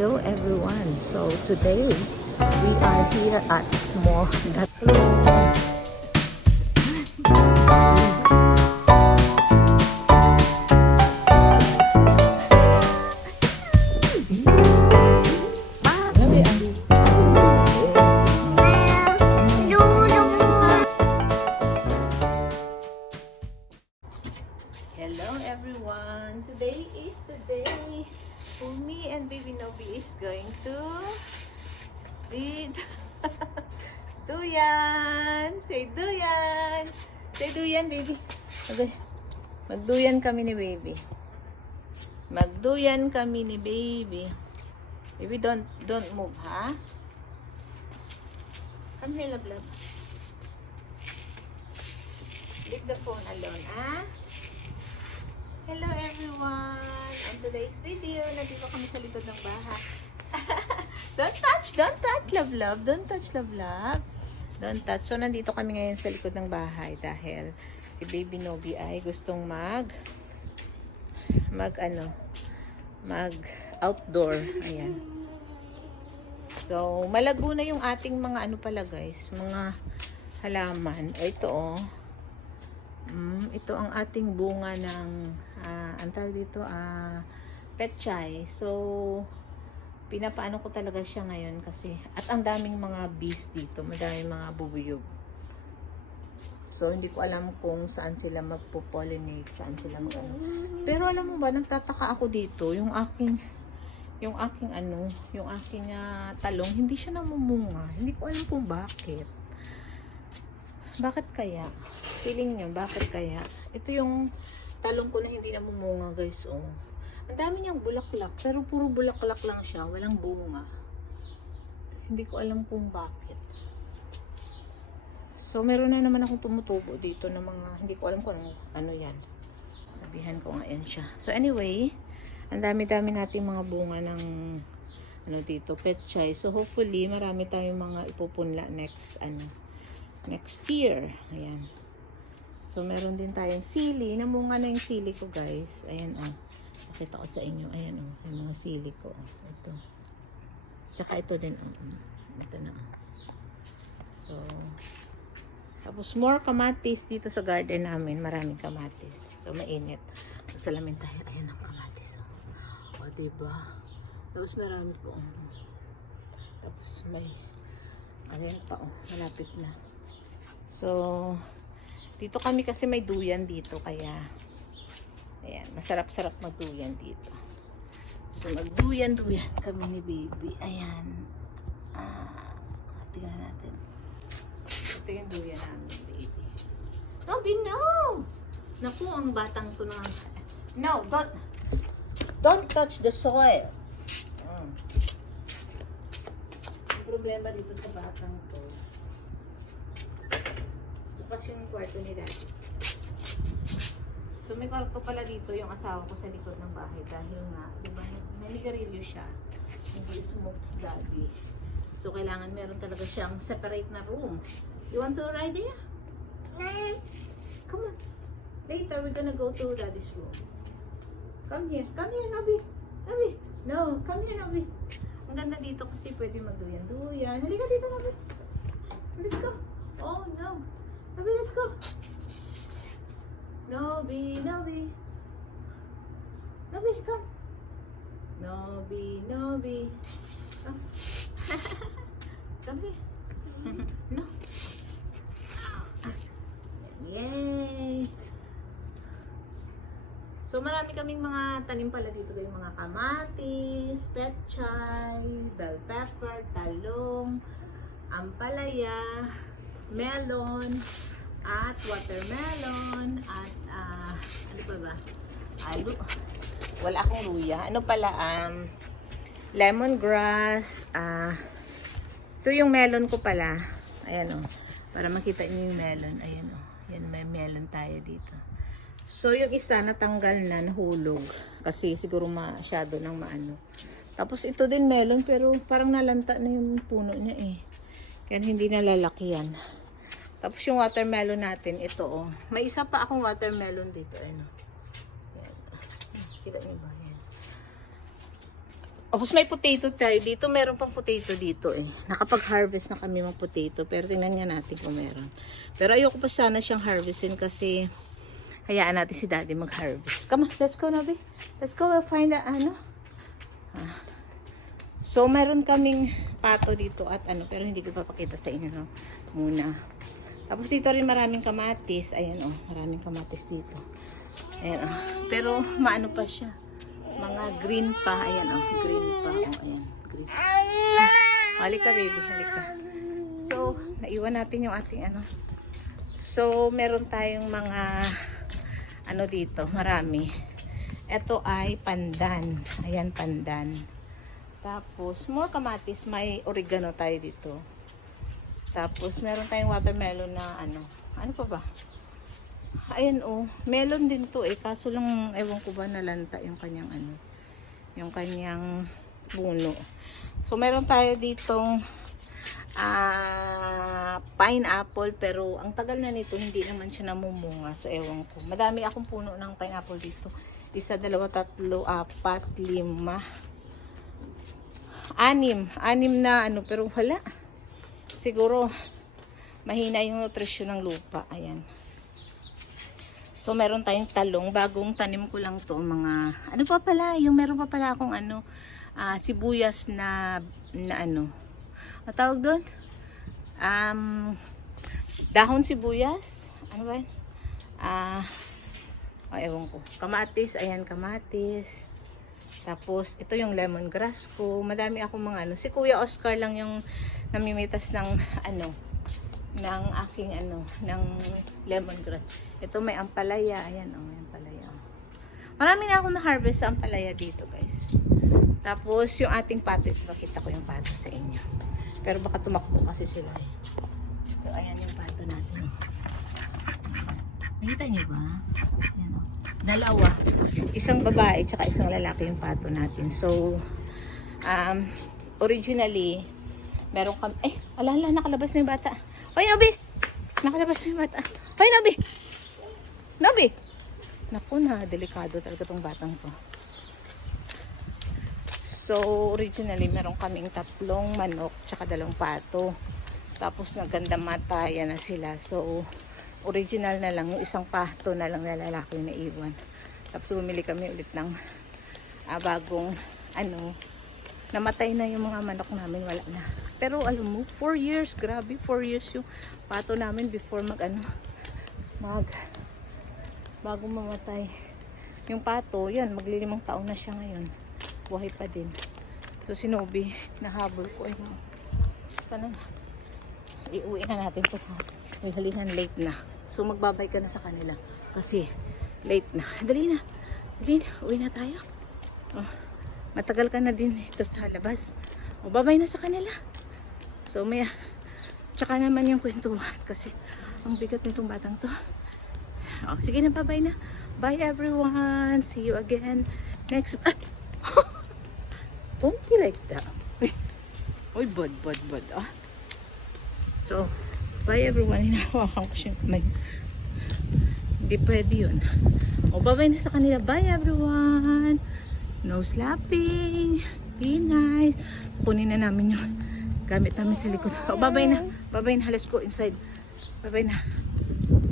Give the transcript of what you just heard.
Hello everyone. So today we are here at Mall Gatlo. Hello everyone. Today is the day Umi and Baby Nobi is going to eat duyan. Say duyan. Say duyan, baby. Okay. Magduyan kami ni baby. Magduyan kami ni baby. Baby, don't move, ha? Come here, love, love. Leave the phone alone, ha? Hello everyone! On today's video, nandito kami sa likod ng bahay. Don't touch, love, love. Don't touch, love, love. Don't touch. So, nandito kami ngayon sa likod ng bahay dahil si Baby Nobi ay gustong mag outdoor. Ayan. So, malago na yung ating mga pala guys, mga halaman. O, ito ito ang ating bunga ng ang tawag dito petchay. So pinapaano ko talaga siya ngayon kasi at ang daming mga bees dito, madaming mga bubuyog. So hindi ko alam kung saan sila magpo-pollinate, saan sila Pero alam mo ba, nagtataka ako dito, yung aking talong, hindi siya namumunga. Hindi ko alam kung bakit. Bakit kaya? Feeling nyo, bakit kaya? Ito yung talong ko na hindi namumunga, guys. Oh. Ang dami niyang bulaklak, pero puro bulaklak lang siya. Walang bunga. Hindi ko alam kung bakit. So, meron na naman akong tumutubo dito ng mga, hindi ko alam kung ano yan. Sabihan ko nga yan siya. So, anyway, ang dami-dami nating mga bunga ng dito, petchay. So, hopefully, marami tayong mga ipupunla next year. Ayan. So, meron din tayong sili. Namunga na yung sili ko, guys. Ayan, Pakita ko sa inyo. Ayan, yung mga sili ko. Ito. Tsaka ito din, Ito na, So, tapos more kamatis dito sa garden namin. Maraming kamatis. So, mainit. So, salamin tayo. Ayan ang kamatis, O, diba? Tapos, marami po. Tapos, may ayan pa, malapit na. So, dito kami kasi may duyan dito, kaya ayan, masarap-sarap magduyan dito. So, magduyan kami ni baby. Ayan. Tingnan natin. Ito yung duyan namin, baby. Nobi, no! Naku, ang batang to na. No, don't touch the soil. Ang problema dito sa batang to, bukas yung kwarto ni Daddy. So, may kwarto pala dito yung asawa ko sa likod ng bahay dahil nga, diba, may nigarilyo siya. Hindi smoke Daddy. So, kailangan meron talaga siyang separate na room. You want to ride there? Come on. Later, we're gonna go to Daddy's room. Come here, Nobi. Nobi. No, come here, Nobi. Ang ganda dito kasi pwede magduyan-duyan. Halika dito, Nobi. Let's go. Oh, no. Nobi, let's go. Nobi. Nobi, come. Nobi. Come. Come here. No. Yay! So, marami kaming mga tanim pala dito. Yung mga kamatis, petchay, bell pepper, talong, ampalaya, melon, at watermelon, at ano pa ba? Wala akong luya. Ano pala? Lemongrass. So yung melon ko pala. Ayan para makita niyo yung melon. Ayan Yan, may melon tayo dito. So yung isa natanggal na, nahulog. Kasi siguro masyado nang maano. Tapos ito din melon, pero parang nalanta na yung puno niya Kaya hindi nalalaki yan. Tapos yung watermelon natin, ito May isa pa akong watermelon dito, Yan. Kita niyo ba? Yan. Tapos may potato tayo dito. Meron pang potato dito eh. Nakapag-harvest na kami ng potato. Pero tingnan nga natin kung meron. Pero ayoko pa sana siyang harvestin kasi hayaan natin si daddy mag-harvest. Come on, let's go, Nabi. Let's go, we'll find a, ano. So, meron kaming pato dito at ano, pero hindi ko papakita sa inyo, no? Muna. Tapos dito rin maraming kamatis. Ayan, oh, maraming kamatis dito. Ayan, oh. Pero, maano pa siya. Mga green pa. Ayan, oh, green pa. Oh, ayan, green. Halika, baby, halika. So, naiwan natin yung ating, ano. So, meron tayong mga, ano dito, marami. Ito ay pandan. Ayan, pandan. Tapos, more kamatis, may oregano tayo dito. Tapos, meron tayong watermelon na ano. Ano pa ba? Ayan oh, melon din to eh. Kaso lang, ewan ko ba nalanta yung kanyang ano. Yung kanyang puno. So, meron tayo ditong pineapple. Pero, ang tagal na nito, hindi naman siya namumunga. So, ewan ko. Madami akong puno ng pineapple dito. 1, 2, 3, 4, 5, 6 na ano, pero wala. Siguro, mahina yung nutrisyon ng lupa. Ayan. So, meron tayong talong. Bagong tanim ko lang to mga, ano pa pala, yung meron pa pala akong ano, sibuyas na ano, ang tawag doon? Dahon sibuyas. Ano ba yun? Ewan ko. Kamatis. Ayan, kamatis. Tapos, ito yung lemongrass ko. Madami akong mga ano. Si Kuya Oscar lang yung namimitas ng ano, ng aking ano, ng lemongrass. Ito may ampalaya. Ayan, oh, may ampalaya. Marami na akong na-harvest sa ampalaya dito, guys. Tapos, yung ating pato. Ipakita ko yung pato sa inyo. Pero baka tumakbo kasi sila eh. So, ayan yung pato natin. Nakita niyo ba? Ayan, oh. Dalawa. Isang babae tsaka isang lalaki yung pato natin. So, originally, meron kami, alala, nakalabas na yung bata. Hoy, Nobi! Nakalabas na yung bata. Hoy, Nobi! Nobi! Naku na, delikado talaga tong batang to. So, originally, meron kaming 3 manok tsaka 2 pato. Tapos, naganda mataya na sila. So, original na lang, yung isang pato na lang na lalaki na iwan. Tapos bumili kami ulit ng bagong ano, namatay na yung mga manok namin, wala na. Pero alam mo, 4 years, grabe, 4 years yung pato namin before bagong mamatay. Yung pato, yan, maglilimang taon na siya ngayon. Buhay pa din. So sinubi, nahabol ko, ayun. Sana na. Iuwi na natin ito. Halihan, late na. So magbabay ka na sa kanila kasi late na. Dali na. Dali na. Uwi na tayo. Oh, matagal ka na din ito sa labas. O, babay na sa kanila. So may tsaka naman yung kwentuhan kasi ang bigat nitong batang to. Oh, sige na, babay na. Bye everyone. See you again next. Don't be like that. Uy, bud. Ah. So, bye everyone. Hinahawakan ko siyang kamay. Hindi pwede yun. O, babay na sa kanila. Bye everyone. No slapping. Be nice. Kunin na namin yung gamit namin sa likod. O, babay na. Let's go inside. Babay na.